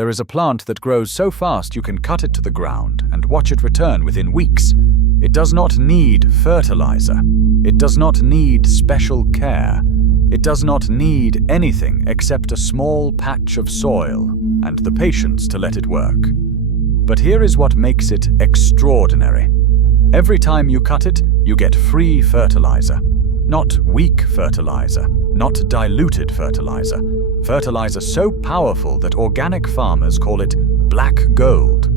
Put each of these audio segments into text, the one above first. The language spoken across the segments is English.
There is a plant that grows so fast you can cut it to the ground and watch it return within weeks. It does not need fertilizer. It does not need special care. It does not need anything except a small patch of soil and the patience to let it work. But here is what makes it extraordinary. Every time you cut it, you get free fertilizer. Not weak fertilizer, not diluted fertilizer. Fertilizer so powerful that organic farmers call it black gold.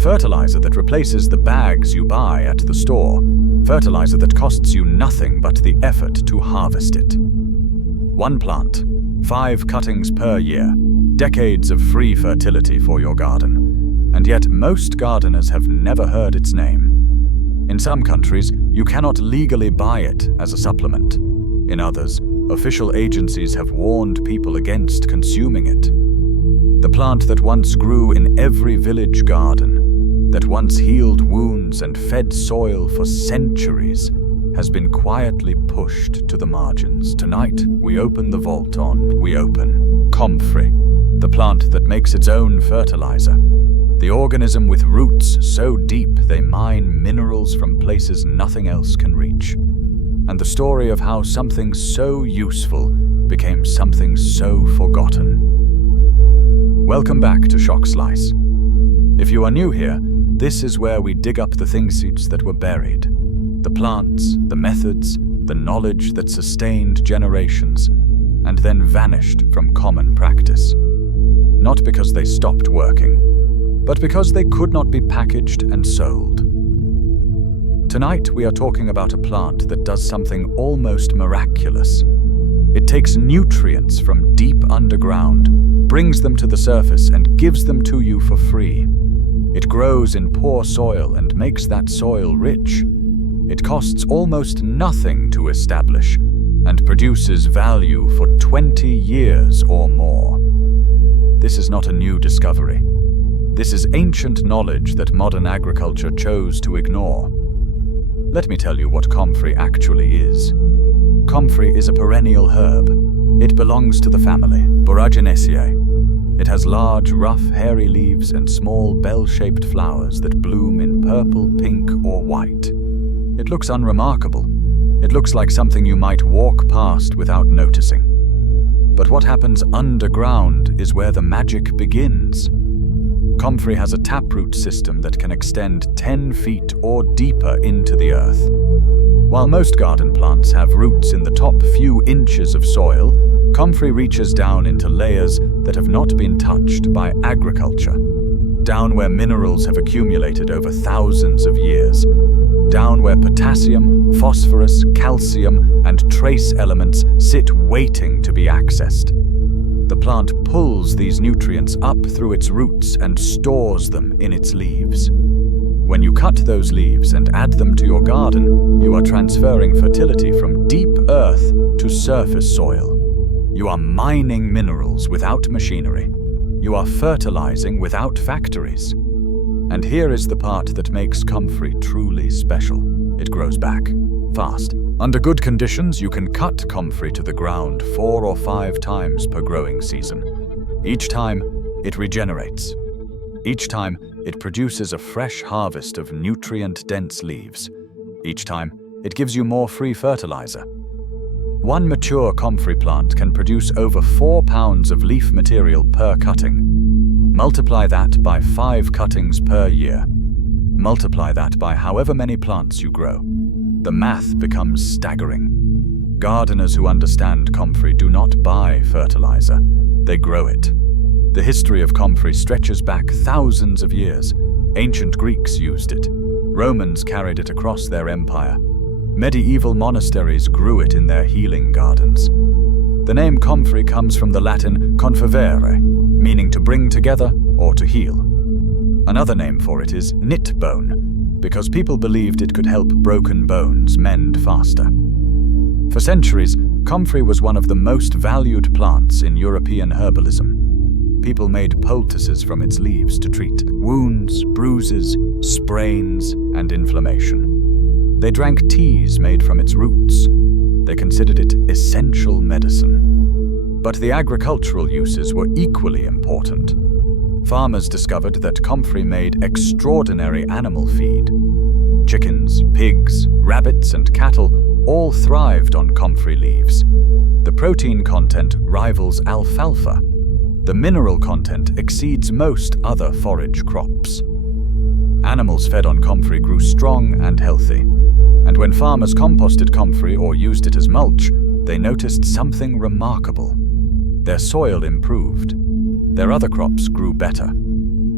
Fertilizer that replaces the bags you buy at the store. Fertilizer that costs you nothing but the effort to harvest it. One plant, 5 cuttings per year, decades of free fertility for your garden. And yet most gardeners have never heard its name. In some countries, you cannot legally buy it as a supplement. In others, official agencies have warned people against consuming it. The plant that once grew in every village garden, that once healed wounds and fed soil for centuries, has been quietly pushed to the margins. Tonight, we open the vault on Comfrey, the plant that makes its own fertilizer. The organism with roots so deep they mine minerals from places nothing else can reach. And the story of how something so useful became something so forgotten. Welcome back to Shock Slice. If you are new here, this is where we dig up the thingseeds that were buried. The plants, the methods, the knowledge that sustained generations, and then vanished from common practice. Not because they stopped working, but because they could not be packaged and sold. Tonight we are talking about a plant that does something almost miraculous. It takes nutrients from deep underground, brings them to the surface and gives them to you for free. It grows in poor soil and makes that soil rich. It costs almost nothing to establish and produces value for 20 years or more. This is not a new discovery. This is ancient knowledge that modern agriculture chose to ignore. Let me tell you what comfrey actually is. Comfrey is a perennial herb. It belongs to the family, Boraginaceae. It has large, rough, hairy leaves and small, bell-shaped flowers that bloom in purple, pink, or white. It looks unremarkable. It looks like something you might walk past without noticing. But what happens underground is where the magic begins. Comfrey has a taproot system that can extend 10 feet or deeper into the earth. While most garden plants have roots in the top few inches of soil, comfrey reaches down into layers that have not been touched by agriculture. Down where minerals have accumulated over thousands of years. Down where potassium, phosphorus, calcium, and trace elements sit waiting to be accessed. The plant pulls these nutrients up through its roots and stores them in its leaves. When you cut those leaves and add them to your garden, you are transferring fertility from deep earth to surface soil. You are mining minerals without machinery. You are fertilizing without factories. And here is the part that makes comfrey truly special. It grows back, fast. Under good conditions, you can cut comfrey to the ground 4 or 5 times per growing season. Each time, it regenerates. Each time, it produces a fresh harvest of nutrient-dense leaves. Each time, it gives you more free fertilizer. One mature comfrey plant can produce over 4 pounds of leaf material per cutting. Multiply that by 5 cuttings per year. Multiply that by however many plants you grow. The math becomes staggering. Gardeners who understand comfrey do not buy fertilizer, they grow it. The history of comfrey stretches back thousands of years. Ancient Greeks used it. Romans carried it across their empire. Medieval monasteries grew it in their healing gardens. The name comfrey comes from the Latin confervere, meaning to bring together or to heal. Another name for it is knit bone, because people believed it could help broken bones mend faster. For centuries, comfrey was one of the most valued plants in European herbalism. People made poultices from its leaves to treat wounds, bruises, sprains, and inflammation. They drank teas made from its roots. They considered it essential medicine. But the agricultural uses were equally important. Farmers discovered that Comfrey made extraordinary animal feed. Chickens, pigs, rabbits, and cattle all thrived on comfrey leaves. The protein content rivals alfalfa. The mineral content exceeds most other forage crops. Animals fed on comfrey grew strong and healthy, and when farmers composted comfrey or used it as mulch, they noticed something remarkable. Their soil improved. Their other crops grew better.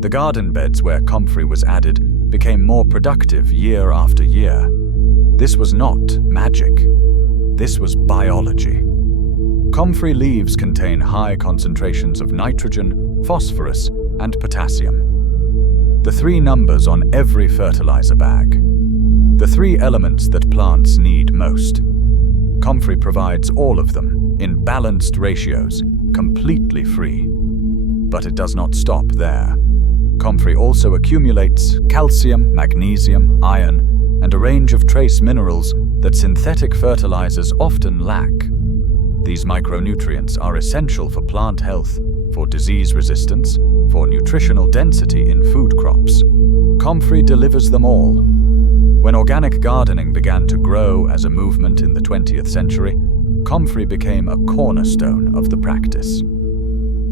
The garden beds where comfrey was added became more productive year after year. This was not magic. This was biology. Comfrey leaves contain high concentrations of nitrogen, phosphorus, and potassium. The three numbers on every fertilizer bag. The three elements that plants need most. Comfrey provides all of them, in balanced ratios, completely free. But it does not stop there. Comfrey also accumulates calcium, magnesium, iron, and a range of trace minerals that synthetic fertilizers often lack. These micronutrients are essential for plant health, for disease resistance, for nutritional density in food crops. Comfrey delivers them all. When organic gardening began to grow as a movement in the 20th century, Comfrey became a cornerstone of the practice.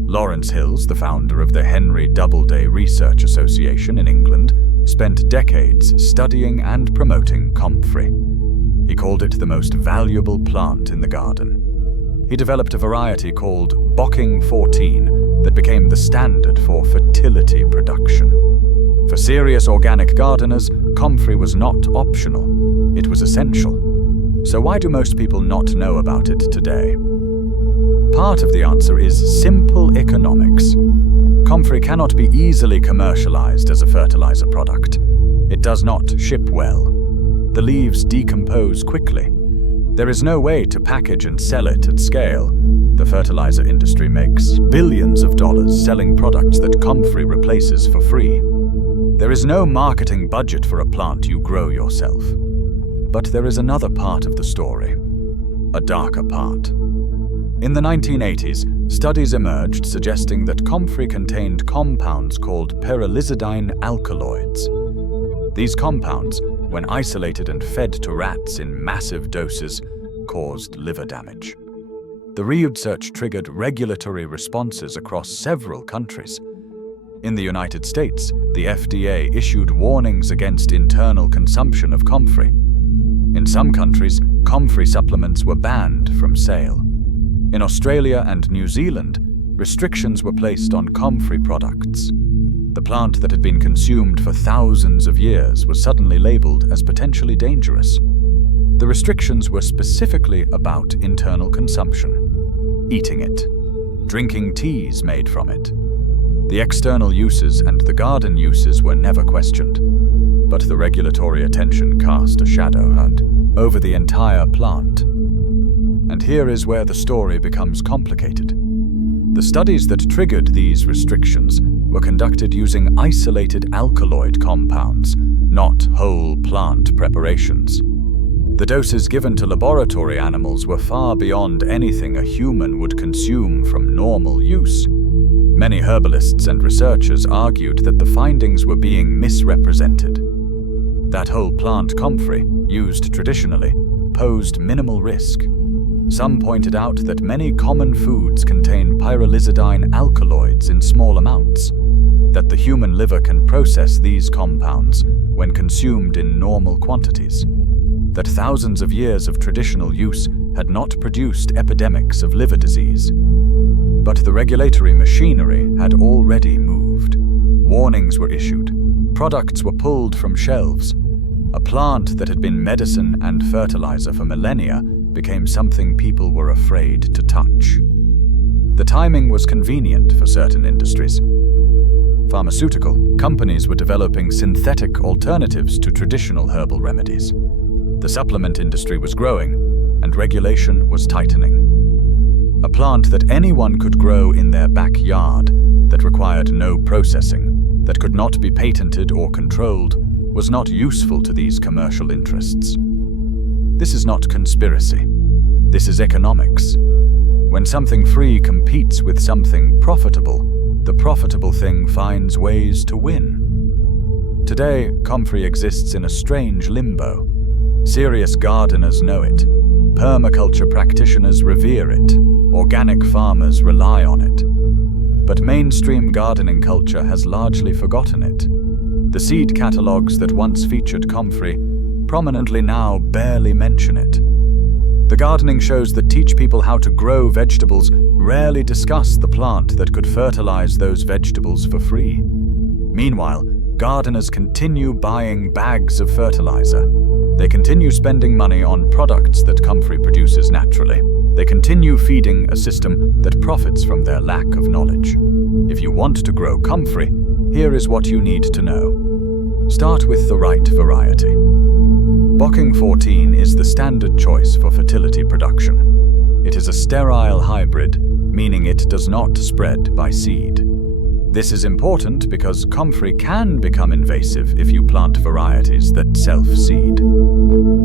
Lawrence Hills, the founder of the Henry Doubleday Research Association in England, spent decades studying and promoting comfrey. He called it the most valuable plant in the garden. He developed a variety called Bocking 14 that became the standard for fertility production. For serious organic gardeners, comfrey was not optional. It was essential. So why do most people not know about it today? Part of the answer is simple economics. Comfrey cannot be easily commercialized as a fertilizer product. It does not ship well. The leaves decompose quickly. There is no way to package and sell it at scale. The fertilizer industry makes billions of dollars selling products that comfrey replaces for free. There is no marketing budget for a plant you grow yourself. But there is another part of the story, a darker part. In the 1980s, studies emerged suggesting that comfrey contained compounds called pyrrolizidine alkaloids. These compounds, when isolated and fed to rats in massive doses, caused liver damage. The research triggered regulatory responses across several countries. In the United States, the FDA issued warnings against internal consumption of comfrey. In some countries, comfrey supplements were banned from sale. In Australia and New Zealand, restrictions were placed on comfrey products. The plant that had been consumed for thousands of years was suddenly labeled as potentially dangerous. The restrictions were specifically about internal consumption, eating it, drinking teas made from it. The external uses and the garden uses were never questioned, but the regulatory attention cast a shadow over the entire plant. And here is where the story becomes complicated. The studies that triggered these restrictions were conducted using isolated alkaloid compounds, not whole plant preparations. The doses given to laboratory animals were far beyond anything a human would consume from normal use. Many herbalists and researchers argued that the findings were being misrepresented. That whole plant comfrey, used traditionally, posed minimal risk. Some pointed out that many common foods contain pyrrolizidine alkaloids in small amounts, that the human liver can process these compounds when consumed in normal quantities, that thousands of years of traditional use had not produced epidemics of liver disease. But the regulatory machinery had already moved. Warnings were issued. Products were pulled from shelves. A plant that had been medicine and fertilizer for millennia became something people were afraid to touch. The timing was convenient for certain industries. Pharmaceutical companies were developing synthetic alternatives to traditional herbal remedies. The supplement industry was growing, and regulation was tightening. A plant that anyone could grow in their backyard, that required no processing, that could not be patented or controlled, was not useful to these commercial interests. This is not conspiracy. This is economics. When something free competes with something profitable, the profitable thing finds ways to win. Today, Comfrey exists in a strange limbo. Serious gardeners know it. Permaculture practitioners revere it. Organic farmers rely on it. But mainstream gardening culture has largely forgotten it. The seed catalogues that once featured Comfrey prominently now barely mention it. The gardening shows that teach people how to grow vegetables rarely discuss the plant that could fertilize those vegetables for free. Meanwhile, gardeners continue buying bags of fertilizer. They continue spending money on products that Comfrey produces naturally. They continue feeding a system that profits from their lack of knowledge. If you want to grow Comfrey, here is what you need to know. Start with the right variety. Bocking 14 is the standard choice for fertility production. It is a sterile hybrid, meaning it does not spread by seed. This is important because Comfrey can become invasive if you plant varieties that self-seed.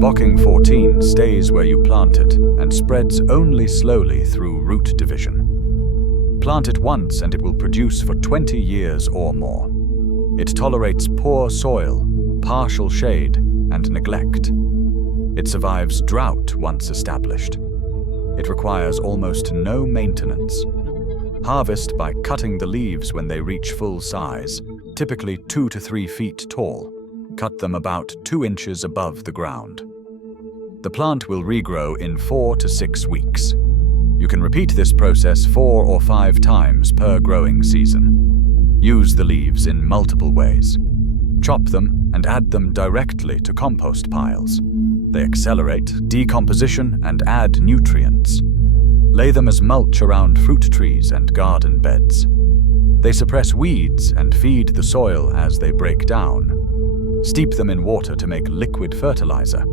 Bocking 14 stays where you plant it and spreads only slowly through root division. Plant it once and it will produce for 20 years or more. It tolerates poor soil, partial shade, and neglect. It survives drought once established. It requires almost no maintenance. Harvest by cutting the leaves when they reach full size, typically 2 to 3 feet tall. Cut them about 2 inches above the ground. The plant will regrow in 4 to 6 weeks. You can repeat this process 4 or 5 times per growing season. Use the leaves in multiple ways. Chop them and add them directly to compost piles. They accelerate decomposition and add nutrients. Lay them as mulch around fruit trees and garden beds. They suppress weeds and feed the soil as they break down. Steep them in water to make liquid fertilizer.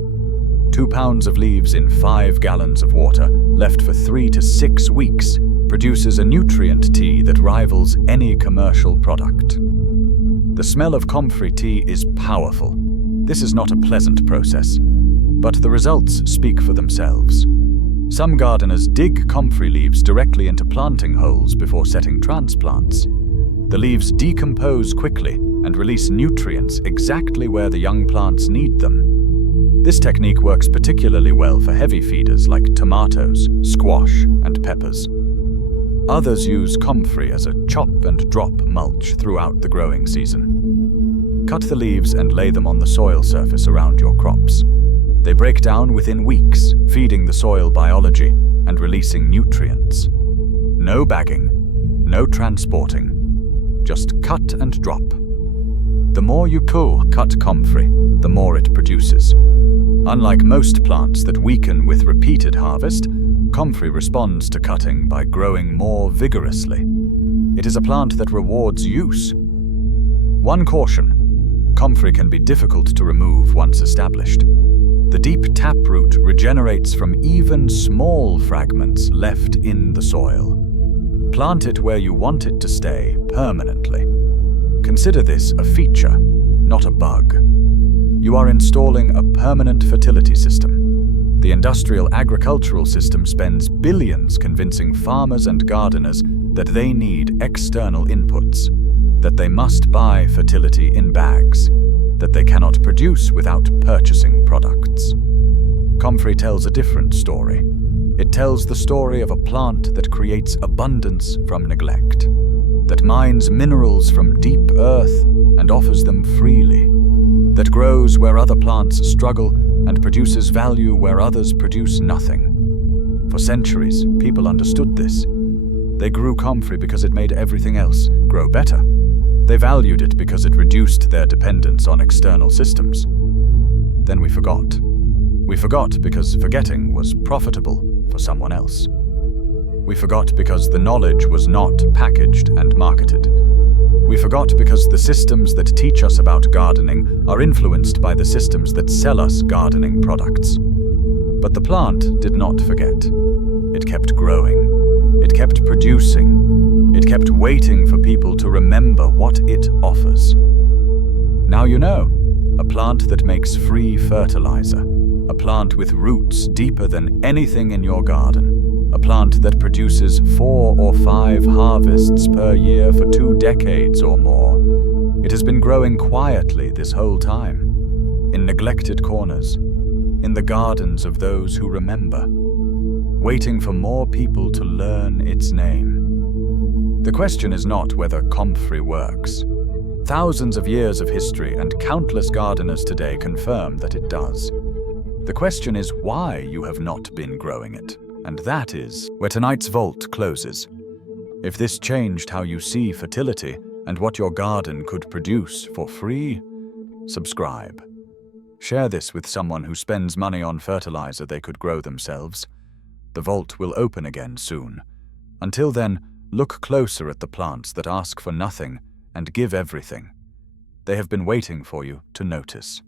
2 pounds of leaves in 5 gallons of water, left for 3 to 6 weeks, produces a nutrient tea that rivals any commercial product. The smell of Comfrey tea is powerful. This is not a pleasant process, but the results speak for themselves. Some gardeners dig Comfrey leaves directly into planting holes before setting transplants. The leaves decompose quickly and release nutrients exactly where the young plants need them. This technique works particularly well for heavy feeders like tomatoes, squash, and peppers. Others use Comfrey as a chop-and-drop mulch throughout the growing season. Cut the leaves and lay them on the soil surface around your crops. They break down within weeks, feeding the soil biology and releasing nutrients. No bagging, no transporting, just cut and drop. The more you cut Comfrey, the more it produces. Unlike most plants that weaken with repeated harvest, Comfrey responds to cutting by growing more vigorously. It is a plant that rewards use. One caution: Comfrey can be difficult to remove once established. The deep taproot regenerates from even small fragments left in the soil. Plant it where you want it to stay permanently. Consider this a feature, not a bug. You are installing a permanent fertility system. The industrial agricultural system spends billions convincing farmers and gardeners that they need external inputs, that they must buy fertility in bags, that they cannot produce without purchasing products. Comfrey tells a different story. It tells the story of a plant that creates abundance from neglect, that mines minerals from deep earth and offers them freely, that grows where other plants struggle and produces value where others produce nothing. For centuries, people understood this. They grew Comfrey because it made everything else grow better. They valued it because it reduced their dependence on external systems. Then we forgot. We forgot because forgetting was profitable for someone else. We forgot because the knowledge was not packaged and marketed. We forgot because the systems that teach us about gardening are influenced by the systems that sell us gardening products. But the plant did not forget. It kept growing. It kept producing. It kept waiting for people to remember what it offers. Now you know, a plant that makes free fertilizer, a plant with roots deeper than anything in your garden. A plant that produces 4 or 5 harvests per year for 2 decades or more. It has been growing quietly this whole time, in neglected corners, in the gardens of those who remember, waiting for more people to learn its name. The question is not whether Comfrey works. Thousands of years of history and countless gardeners today confirm that it does. The question is why you have not been growing it, and that is where tonight's vault closes. If this changed how you see fertility and what your garden could produce for free, subscribe. Share this with someone who spends money on fertilizer they could grow themselves. The vault will open again soon. Until then, look closer at the plants that ask for nothing and give everything. They have been waiting for you to notice.